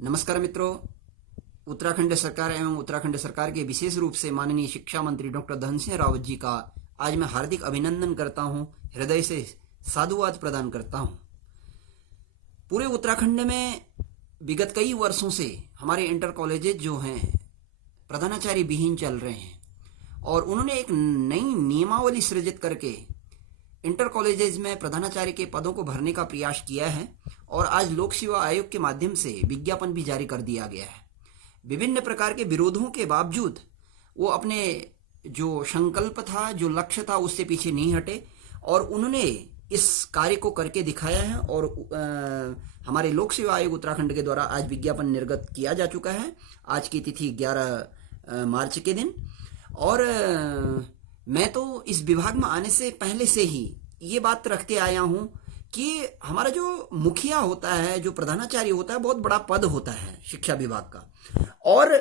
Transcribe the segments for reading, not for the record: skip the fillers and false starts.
नमस्कार मित्रों, उत्तराखंड सरकार एवं उत्तराखंड सरकार के विशेष रूप से माननीय शिक्षा मंत्री डॉक्टर धन सिंह रावत जी का आज मैं हार्दिक अभिनंदन करता हूं, हृदय से साधुवाद प्रदान करता हूं। पूरे उत्तराखंड में विगत कई वर्षों से हमारे इंटर कॉलेजेस जो हैं प्रधानाचार्य विहीन चल रहे हैं और उन्होंने एक नई नियमावली सृजित करके इंटर कॉलेजेस में प्रधानाचार्य के पदों को भरने का प्रयास किया है और आज लोक सेवा आयोग के माध्यम से विज्ञापन भी जारी कर दिया गया है। विभिन्न प्रकार के विरोधों के बावजूद वो अपने जो संकल्प था, जो लक्ष्य था, उससे पीछे नहीं हटे और उन्होंने इस कार्य को करके दिखाया है और हमारे लोक सेवा आयोग उत्तराखंड के द्वारा आज विज्ञापन निर्गत किया जा चुका है। आज की तिथि 11 मार्च के दिन और मैं तो इस विभाग में आने से पहले से ही ये बात रखते आया हूं कि हमारा जो मुखिया होता है, जो प्रधानाचार्य होता है, बहुत बड़ा पद होता है शिक्षा विभाग का और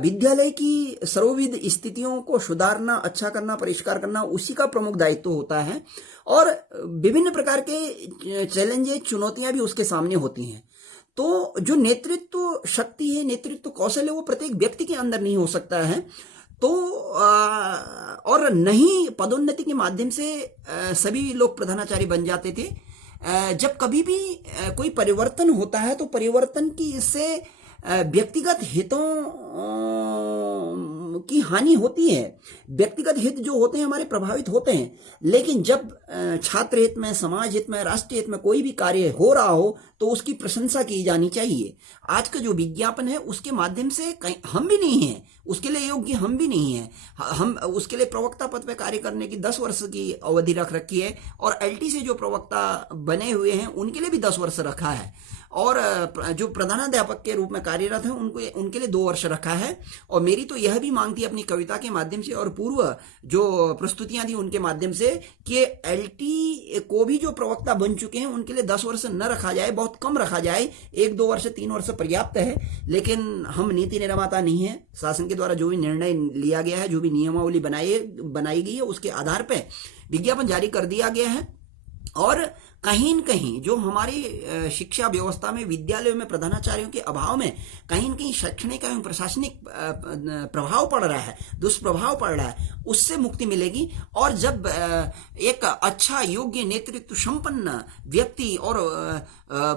विद्यालय की सर्वविध स्थितियों को सुधारना, अच्छा करना, परिष्कार करना उसी का प्रमुख दायित्व होता है और विभिन्न प्रकार के चैलेंजेस, चुनौतियां भी उसके सामने होती हैं। तो जो नेतृत्व शक्ति है, नेतृत्व कौशल है, वो प्रत्येक व्यक्ति के अंदर नहीं हो सकता है। तो और नहीं पदोन्नति के माध्यम से सभी लोग प्रधानाचार्य बन जाते थे। जब कभी भी कोई परिवर्तन होता है तो परिवर्तन की इससे व्यक्तिगत हितों की हानि होती है। व्यक्तिगत हित जो होते हैं हमारे प्रभावित होते हैं, लेकिन जब छात्र हित में, समाज हित में, राष्ट्रीय हित में कोई भी कार्य हो रहा हो तो उसकी प्रशंसा की जानी चाहिए। आज का जो विज्ञापन है उसके माध्यम से हम भी नहीं हैं, उसके लिए योग्य हम भी नहीं हैं। हम उसके लिए प्रवक्ता पद पर कार्य करने की 10 वर्ष की अवधि रख रखी है और एलटी से जो प्रवक्ता बने हुए हैं उनके लिए भी 10 वर्ष रखा है और जो प्रधानाध्यापक के रूप में कार्यरत हैं उनके लिए 2 वर्ष रखा है। और मेरी तो यह भी मांग थी अपनी कविता के माध्यम से और पूर्व जो प्रस्तुतियां थी उनके माध्यम से कि एलटी को भी जो प्रवक्ता बन चुके हैं उनके लिए 10 वर्ष न रखा जाए, बहुत कम रखा जाए। 1, 2 वर्ष, 3 वर्ष पर्याप्त है। लेकिन हम नीति निर्माता नहीं है। शासन के द्वारा जो भी निर्णय लिया गया है, जो भी नियमावली बनाई गई है, उसके आधार पर विज्ञापन जारी कर दिया गया है। और कहीं न कहीं जो हमारी शिक्षा व्यवस्था में, विद्यालयों में प्रधानाचार्यों के अभाव में कहीं न कहीं शैक्षणिक एवं प्रशासनिक प्रभाव पड़ रहा है, दुष्प्रभाव पड़ रहा है, उससे मुक्ति मिलेगी। और जब एक अच्छा, योग्य, नेतृत्व संपन्न व्यक्ति और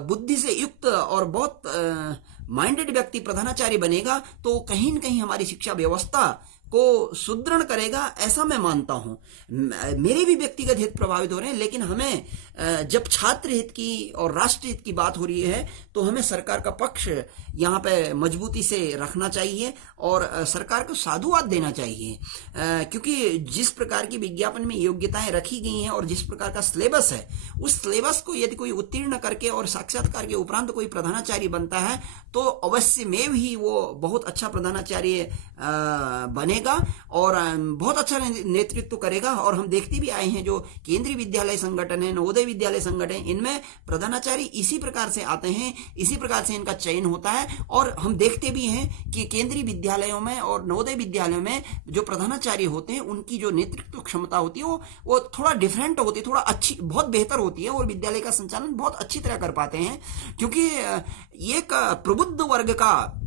बुद्धि से युक्त और बहुत माइंडेड व्यक्ति प्रधानाचार्य बनेगा तो कहीं न कहीं हमारी शिक्षा व्यवस्था को सुदृढ़ करेगा, ऐसा मैं मानता हूं। मेरे भी व्यक्तिगत हित प्रभावित हो रहे हैं, लेकिन हमें जब छात्र हित की और राष्ट्र हित की बात हो रही है तो हमें सरकार का पक्ष यहाँ पे मजबूती से रखना चाहिए और सरकार को साधुवाद देना चाहिए, क्योंकि जिस प्रकार की विज्ञापन में योग्यताएं रखी गई हैं और जिस प्रकार का सिलेबस है, उस सिलेबस को यदि कोई उत्तीर्ण करके और साक्षात्कार के उपरांत कोई प्रधानाचार्य बनता है तो अवश्य में ही वो बहुत अच्छा प्रधानाचार्य बनेगा और बहुत अच्छा नेतृत्व करेगा। और हम देखते भी आए हैं जो केंद्रीय विद्यालय संगठन है, नवोदय विद्यालय संगठन, इनमें प्रधानाचार्य इसी प्रकार से आते हैं, इसी प्रकार से इनका चयन होता है। और हम देखते भी हैं कि केंद्रीय विद्यालयों में और नवोदय विद्यालयों में जो प्रधानाचार्य होते हैं उनकी जो नेतृत्व क्षमता होती है वो थोड़ा डिफरेंट होती है, थोड़ा अच्छी, बहुत बेहतर होती है और विद्यालय का संचालन बहुत अच्छी तरह कर पाते हैं, क्योंकि एक प्रबुद्ध वर्ग का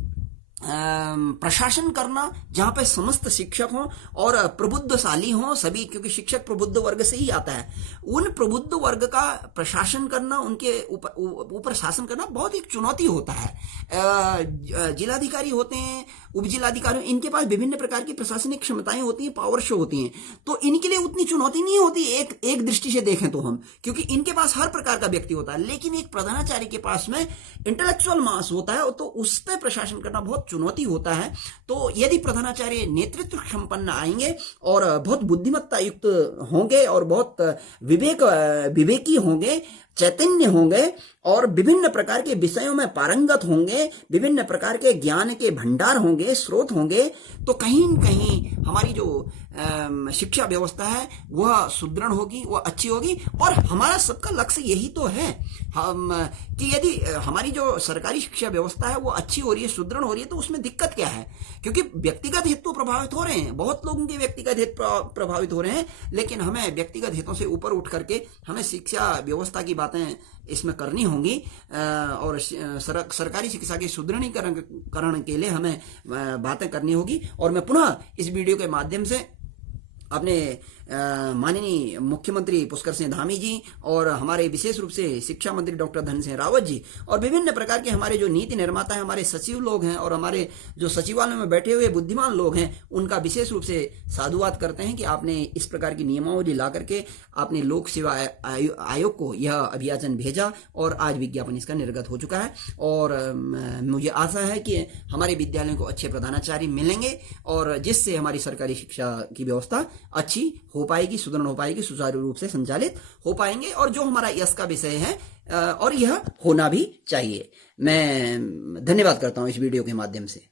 प्रशासन करना, जहां पे समस्त शिक्षक हों और प्रबुद्धशाली हों सभी, क्योंकि शिक्षक प्रबुद्ध वर्ग से ही आता है, उन प्रबुद्ध वर्ग का प्रशासन करना, उनके ऊपर शासन करना बहुत एक चुनौती होता है। जिलाधिकारी होते हैं, उप जिलाधिकारी, इनके पास विभिन्न प्रकार की प्रशासनिक क्षमताएं होती हैं, पावर शो होती हैं, तो इनके लिए उतनी चुनौती नहीं होती एक दृष्टि से देखें तो हम, क्योंकि इनके पास हर प्रकार का व्यक्ति होता है। लेकिन एक प्रधानाचार्य के पास में इंटेलेक्चुअल मास होता है तो उस पर प्रशासन करना बहुत चुनौती होता है। तो यदि प्रधानाचार्य नेतृत्व संपन्न आएंगे और बहुत बुद्धिमत्ता युक्त होंगे और बहुत विवेकी होंगे, चैतन्य होंगे और विभिन्न प्रकार के विषयों में पारंगत होंगे, विभिन्न प्रकार के ज्ञान के भंडार होंगे, स्रोत होंगे, तो कहीं न कहीं हमारी जो शिक्षा व्यवस्था है वह सुदृढ़ होगी, वह अच्छी होगी। और हमारा सबका लक्ष्य यही तो है कि यदि हमारी जो सरकारी शिक्षा व्यवस्था है वो अच्छी हो रही है, सुदृढ़ हो रही है, तो उसमें दिक्कत क्या है? क्योंकि व्यक्तिगत हित तो प्रभावित हो रहे हैं, बहुत लोगों के व्यक्तिगत हित प्रभावित हो रहे हैं, लेकिन हमें व्यक्तिगत हितों से ऊपर उठ करके हमें शिक्षा व्यवस्था की बात बातें इसमें करनी होंगी और सरकारी शिक्षा के सुदृढ़ीकरण के लिए हमें बातें करनी होगी। और मैं पुनः इस वीडियो के माध्यम से अपने माननीय मुख्यमंत्री पुष्कर सिंह धामी जी और हमारे विशेष रूप से शिक्षा मंत्री डॉक्टर धन सिंह रावत जी और विभिन्न प्रकार के हमारे जो नीति निर्माता हैं, हमारे सचिव लोग हैं और हमारे जो सचिवालय में बैठे हुए बुद्धिमान लोग हैं, उनका विशेष रूप से साधुवाद करते हैं कि आपने इस प्रकार की नियमावली ला करके आपने लोक सेवा आयोग को यह अभियाचन भेजा और आज विज्ञापन इसका निर्गत हो चुका है। और मुझे आशा है कि हमारे विद्यालयों को अच्छे प्रधानाचार्य मिलेंगे और जिससे हमारी सरकारी शिक्षा की व्यवस्था अच्छी हो पाएगी, सुदृढ़ हो पाएगी, सुचारू रूप से संचालित हो पाएंगे और जो हमारा यश का विषय है और यह होना भी चाहिए। मैं धन्यवाद करता हूं इस वीडियो के माध्यम से।